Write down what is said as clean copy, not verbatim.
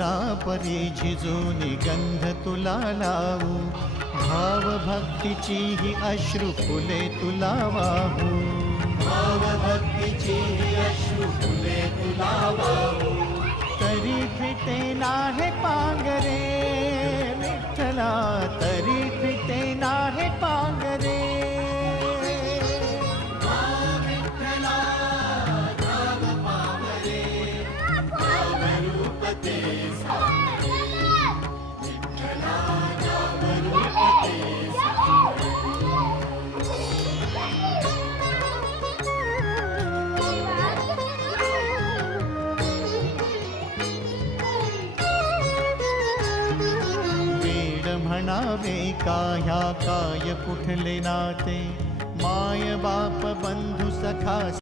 नयना परी झिजूनी गंध तुला लावू, भाव भक्तीची ही अश्रू फुले तुला वाहू, भाव भक्तीची ही अश्रू फुले तुला वाहू, तरी फिटे नाहे पांगरे विठ्ठला, तरी फिटे नाहे पांगरे। म्हणावे काह्या काय कुठले नाते, माय बाप बंधू सखा